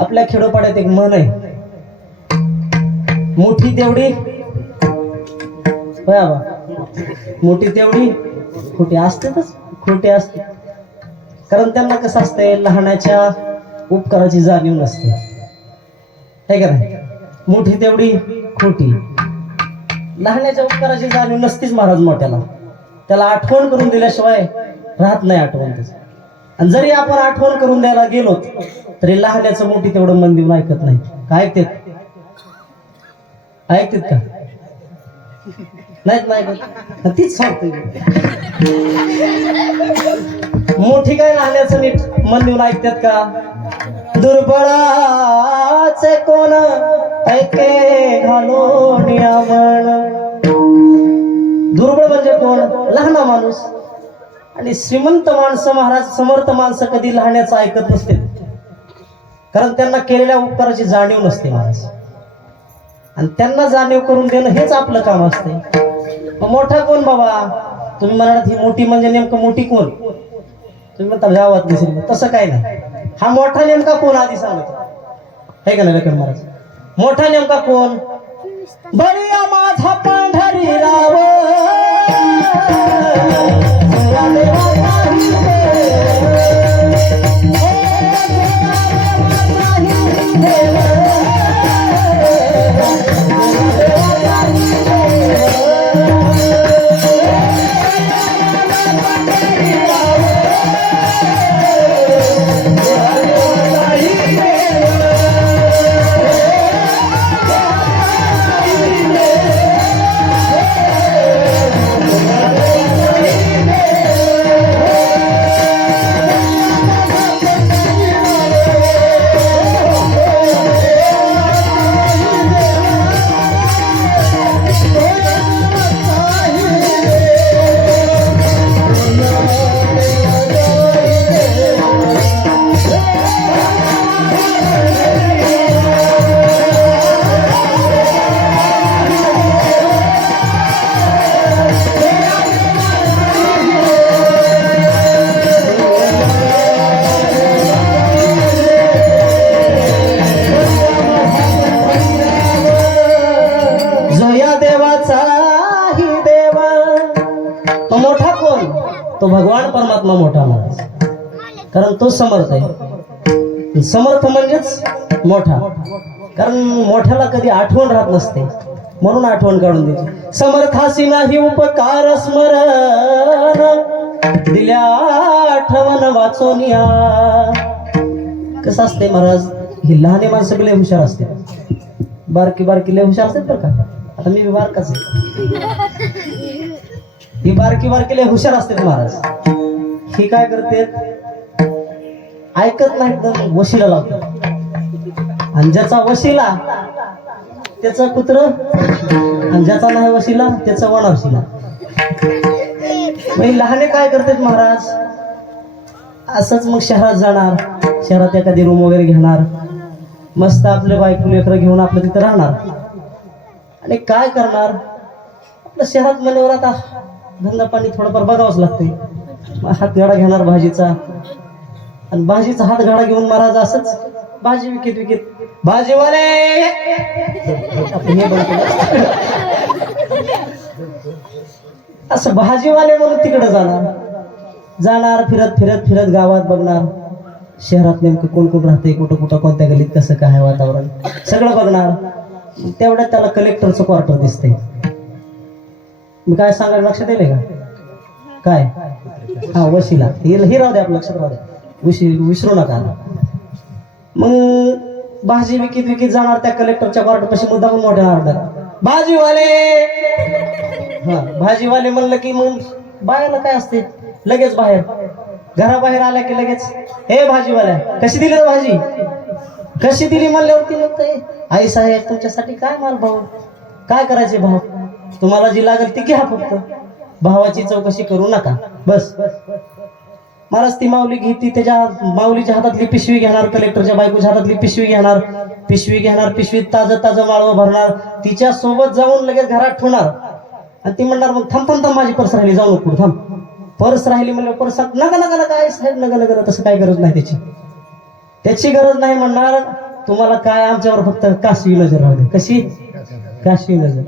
आपल्या खेडोपाड्यात एक मन आहे. मोठी तेवढी मोठी तेवढी खोटी असतेच खोटी असते कारण त्यांना कसं असतंय लहानाच्या उपकाराची जाणीव नसते. है का नाही? मोठी तेवढी खोटी. लहानाच्या उपकाराची जाणीव नसतीच महाराज मोठ्याला. त्याला आठवण करून दिल्याशिवाय राहत नाही आठवण त्याचं. आणि जरी आपण आठवण करून द्यायला गेलो तरी लहान्याचं मोठी तेवढं मन देऊन ऐकत नाही. काय ऐकतेत? ऐकतेत का? नाहीत नाही ऐकत तीच सांगते मोठी काय लहान्याचं नीट मन देऊन ऐकतात का? दुर्बळाचे कोण ऐके घालून दुर्बळ म्हणजे कोण? लहान माणूस. आणि श्रीमंत माणसं महाराज समर्थ माणसं कधी लहाण्याचं ऐकत नसते. कारण त्यांना केलेल्या उपकाराची जाणीव नसते महाराज. आणि त्यांना जाणीव करून देणं हेच आपलं काम असते. मोठा कोण बाबा? तुम्ही म्हणाल ही मोठी म्हणजे नेमकं मोठी कोण? तुम्ही म्हणता गावात दिसेल तसं काय नाही. हा मोठा नेमका कोण आधी सांगतो? आहे का नाही रकम महाराज? मोठा नेमका कोण? बळीया माझा पांढरी राव कोण तो भगवान परमात्मा मोठा माणूस. कारण तो समर्थ आहे. समर्थ म्हणजेच मोठा. कारण मोठ्याला कधी आठवण राहत नसते. म्हणून आठवण काढून देते. समर्थासी नाही उपकार स्मरण. दिल्या आठवण वाचून या. कसं असते महाराज? ही लहाने माणसं बी लय हुशार असते बारकी बारकी लय हुशार असतात बरं का? आता मी बारकाच आहे. ही बारकी बारकी हुशार असते महाराज. ही काय करते? ऐकत नाहीत तर वशिला लावतो. आणि ज्याचा वशिला त्याचा कुत्र आणि ज्याचा नाही वशिला त्याचा वणावशिला मग लहाने काय करतात महाराज? असंच मग शहरात जाणार. शहरात एखादी रूम वगैरे घेणार. मस्त आपले बायको लेकर घेऊन आपलं तिथं राहणार. आणि काय करणार? आपलं शहरात म्हणल्यावर आता धंदा पाणी थोडंफार बघावंच लागते हात गाडा घेणार भाजीचा. आणि भाजीचा हात गाडा घेऊन महाराज असंच भाजी विकत विकत. भाजीवाले! असं भाजीवाले म्हणून तिकडे जाणार. जाणार फिरत फिरत फिरत गावात बघणार. शहरात नेमकं कोण कोण राहते कुठं कुठं कोणत्या गलीत कसं काय आहे वातावरण. सगळं बघणार. तेवढ्यात त्याला कलेक्टरचं क्वार्टर दिसतंय. मी काय सांगायला लक्षात येईल का? काय? हा वशिला. हे राहू द्या आपल्या लक्षात राहू द्या उशी विसरू नका. मग भाजी विकीत विकीत जाणार त्या कलेक्टरच्या क्वार्टर पाशी मुद्दा पण मोठ्या अर्धात भाजीवाले! हा भाजीवाले म्हणलं की मग बायाला काय असते? लगेच बाहेर. घराबाहेर आल्या की लगेच हे भाजीवाल्या कशी दिली भाजी? कशी दिली? म्हणल्यावरती मग ते आई साहेब तुमच्यासाठी काय माल भाऊ? काय करायचे भाऊ? तुम्हाला जी लागेल ती घ्या फक्त. भावाची चौकशी करू नका. बस. महाराज ती माऊली घेती त्याच्या माऊलीच्या हातातली पिशवी घेणार कलेक्टरच्या बायकोच्या हातातली पिशवी घेणार. पिशवी घेणार पिशवीत ताजं ताजं माळवं भरणार. तिच्या सोबत जाऊन लगेच घरात ठेवणार. आणि ती म्हणणार मग थांब थांब थांब माझी पर्स राहिली जाऊ नको थांब. पर्स राहिली म्हणजे पर्स नका नका नका आई साहेब नका नका तसं काय गरज नाही त्याची. त्याची गरज नाही म्हणणार तुम्हाला काय आमच्यावर फक्त काशी नजर राहते. कशी? काशी नजर.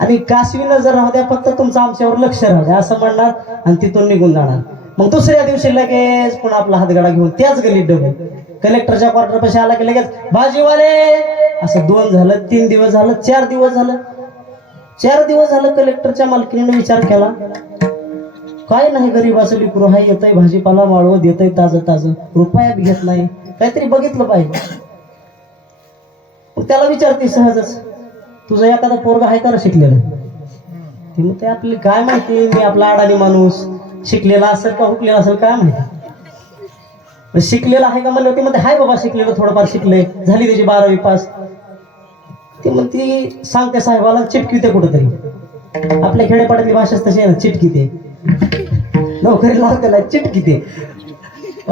आणि कासवी नजर राहू द्या फक्त तुमचं आमच्यावर लक्ष राहू द्या असं म्हणणार आणि तिथून निघून जाणार. मग दुसऱ्या दिवशी लगेच पुन्हा आपला हातगडा घेऊन त्याच गलीत डबल कलेक्टरच्या क्वार्टर पाशी आला की लगेच भाजीवाले! असं दोन झालं तीन दिवस झालं चार दिवस झालं. चार दिवस झालं कलेक्टरच्या मालकीने विचार केला. काय नाही गरीब असली गृहा येतोय भाजीपाला माळव देतय ताजं ताजं. रुपया बी घेत नाही. काहीतरी बघितलं पाहिजे. मग त्याला विचारते सहजच तुझं एखादा पोरगा आहे का शिकलेलं. ते मग ते आपली काय माहिती मी आपला अडाणी माणूस शिकलेला असेल का हुकलेला असेल काय माहिती. शिकलेला आहे का म्हणलं ते म्हणते हाय बाबा शिकलेलं थोडंफार शिकले. झाली त्याची बारावी पास. ती म्हणते सांगते साहेबाला चिटकी ते कुठंतरी. आपल्या खेडेपाड्यातली भाषाच तशी आहे ना चिटकी ते नोकरी लावतेला चिटकी ते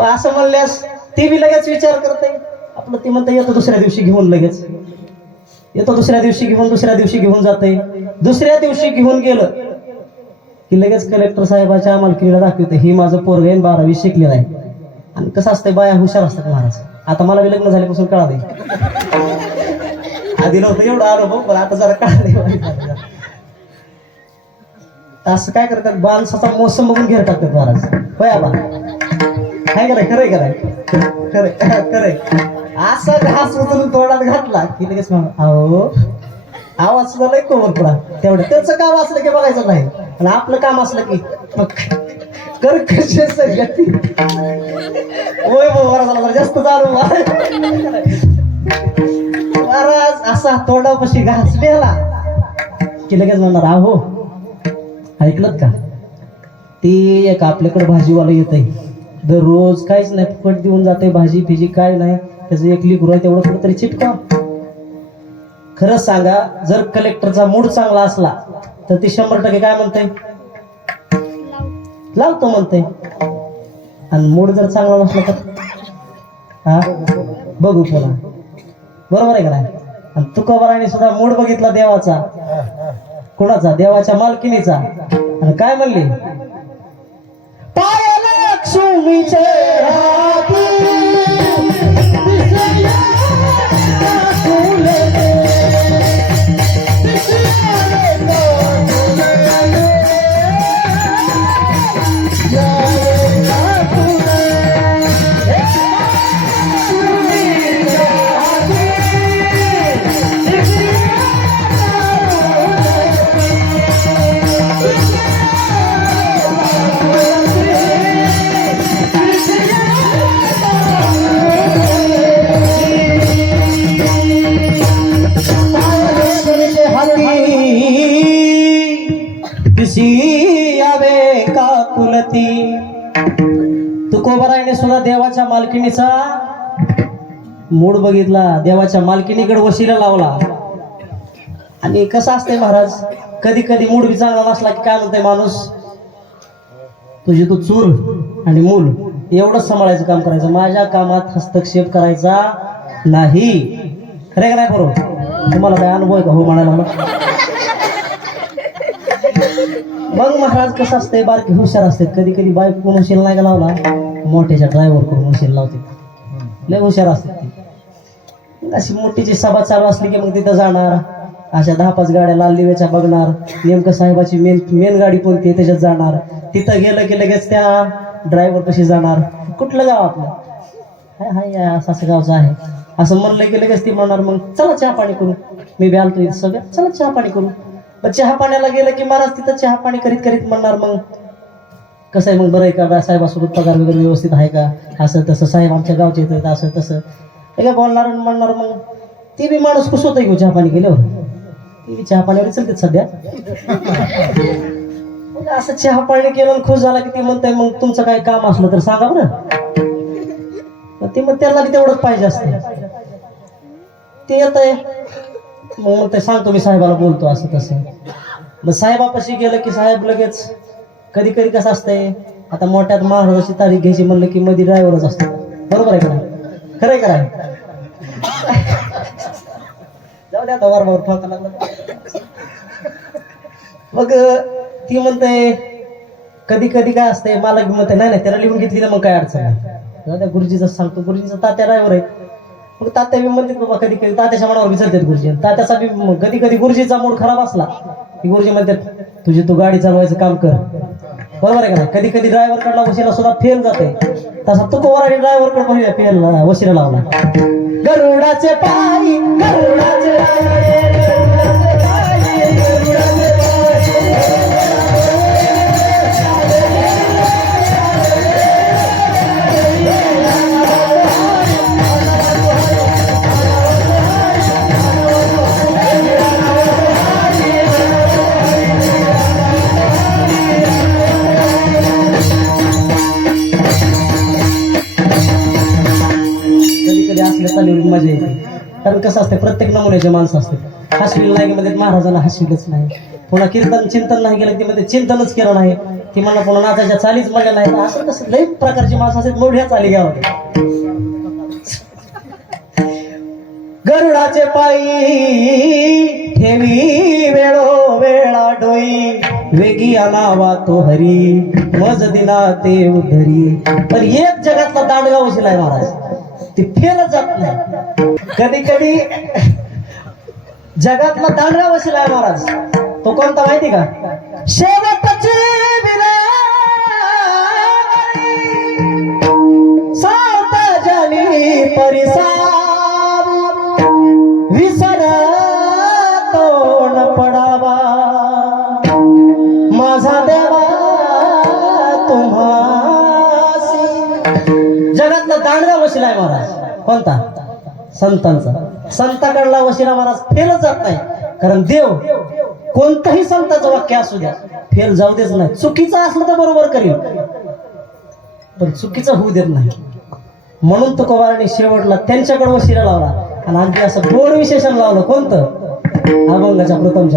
असं म्हणल्यास ते बी लगेच विचार करते. आपलं ती म्हणता येतं दुसऱ्या दिवशी घेऊन लगेच. येतो दुसऱ्या दिवशी घेऊन दुसऱ्या दिवशी घेऊन जाते दुसऱ्या दिवशी घेऊन गेलं की लगेच कलेक्टर साहेबाच्या मालकीला दाखवते ही माझं पोरग आहे बारावी शिकलेलं आहे. आणि कसं असतंय बाया हुशार असतात महाराज. आता मला लग्न झाल्यापासून कळावे आधी नव्हतं एवढं अनुभव पण आता जरा कळाले असं काय करतात? बाणसाचा मोसम बघून घेर टाकतात महाराज. होय आबा. काय कराय खरंय कराय खरंय खरंय. असा घास उचलून तोंडात घातला? की लगेच म्हणा अहो आवाज सुद्धा लय कोमल पडा तेवढं त्याचं काम असलं की बघायचं नाही. आणि आपलं काम असलं की कर कसे सगळ्यात होय बो बरा झाला जास्त चालू महाराज असा तोंडापाशी घासलेला. की लगेच म्हणणार आहो ऐकलं का? ते एक आपल्याकडे भाजीवाला येत आहे दररोज काहीच नाही फुकट देऊन जाते भाजी फिजी काय नाही. त्याचं एक लिकरू आहे तेवढं कुठं तरी चिटका. खरं सांगा जर कलेक्टरचा मूड चांगला असला तर ती शंभर टक्के काय म्हणते लावतो म्हणते आणि मूड जर चांगला नसला तर? हा? बघू पुन्हा. बरोबर आहे का नाही? आणि तुकोबाराने सुद्धा मूड बघितला देवाचा. कुणाचा? देवाच्या मालकिनीचा. आणि काय म्हणली? पाय लक्ष्मीचे सुद्धा देवाच्या मालकिनीचा मूड बघितला. देवाच्या मालकिनीकडे वशिला लावला. आणि कसं असतंय महाराज? कधी कधी मूड बी चांगला नसला की काय म्हणतोय माणूस? तुझी तू चूर आणि मूल. एवढंच सांभाळायचं काम करायचं. माझ्या कामात हस्तक्षेप करायचा नाही. खरे का नाही बरोबर तुम्हाला काय अनुभव आहे का? हो म्हणायला मला मग महाराज कसं असतंय बारकी हुशार असते. कधी कधी बाईक कोण उशील नाही का लावला मोठ्याच्या ड्रायव्हर करून उशील लावते. लय हुशार असते ती. अशी मोठीची सभा चालू असली की मग तिथं जाणार अशा दहा पाच गाड्या लाल दिव्याच्या बघणार नेमकं साहेबाची मेन मेन गाडी कोणती आहे त्याच्यात जाणार. तिथं गेलं की लगेच त्या ड्रायव्हर कशी जाणार. कुठलं गाव आपलं? हाय हाय या असं असं गावचं आहे. असं म्हणलं की लगेच ती म्हणणार मग चला चहा पाणी करू. मी बी आलतो सगळं. चला चहा पाणी करू. चहा पाण्याला गेलं की महाराज तिथं चहा पाणी करीत करीत म्हणणार मग कसं आहे मग बरं आहे का? साहेबासोबत पगार वगैरे व्यवस्थित आहे का? असं तसं साहेब आमच्या गावचे येत असं तसं. हे काय बोलणार म्हणणार मग ती बी माणूस खुश होतं घेऊ हो चहा पाणी गेल्यावर ती बी चहा पाण्यावर चलते सध्या. असं चहा पाणी केलं खुश झाला की ती म्हणते मग तुमचं काय काम असलं तर सांगा बरं. ते मग त्याला तेवढंच पाहिजे असते. ते येत आहे मग मग ते सांगतो मी साहेबाला बोलतो असं तसं. मग साहेबापाशी गेलं की साहेब लगेच कधी कधी कसं असतंय आता मोठ्यात महाराजाची तारीख घ्यायची म्हणलं की मध्ये ड्रायव्हरच असतो. बरोबर आहे का नाही? खरं आहे का जाऊ द्या आता वारंवार ठोका लागला. मग ती म्हणते कधी कधी काय असतंय मला म्हणते नाही नाही त्याला लिहून घेतली ना मग काय अडचण नाही. जाऊ द्या गुरुजीचा सांगतो. गुरुजीचा तात्या ड्रायव्हर आहे मग तात्या बी म्हणतात बाबा कधी कधी तात्याच्या मनावर विचारतात गुरुजी. तात्याचा बी कधी कधी गुरुजीचा मूड खराब असला की गुरुजी म्हणतात तुझी तू गाडी चालवायचं काम कर. बरोबर आहे का कधी कधी ड्रायव्हर कडला वशिला सुद्धा फेल जाते. तसा तू कोवाराने ड्रायव्हरकडे फेल वशिला लावला. गरुडाचे पायी गरुडाचे कसं असते प्रत्येक नमुन्याचे माणसं असते हसविल नाही म्हणजे महाराजांना हसविलच नाही. पुन्हा कीर्तन चिंतन नाही केलं की मध्ये चिंतनच केलं नाही. ती मला पुन्हा नाचाच्या चालीच म्हणल्या नाही असं कसं लई प्रकारची माणसं असतात मोठ्या चाली घ्यावं. गरुडाचे पायी ठेवी वेळो वेळा डोई. वेगी आलावा तो हरी मज दिला ते उधरी. पण एक जगातला दांडगा उशिलाय महाराज. ती फेलच जात नाही. कधी कधी जगातला दांडगा आहे महाराज. तो कोणता माहिती का? शेवटची पडावा. माझा देवा जगातला दांडगा वशिला आहे महाराज. कोणता? संतांचा. संताकडला वशिरा महाराज फेलच जात नाही. कारण देव कोणतंही संताचं वाक्य असू द्या फेल जाऊ देच नाही. चुकीचं असलं तर बरोबर करील पण चुकीचं होऊ देत नाही. म्हणून तुकोबाराने शेवटला त्यांच्याकडे वशिरा लावला. आणि अगदी असं गोड विशेषण लावलं. कोणतं? अभंगाच्या प्रथम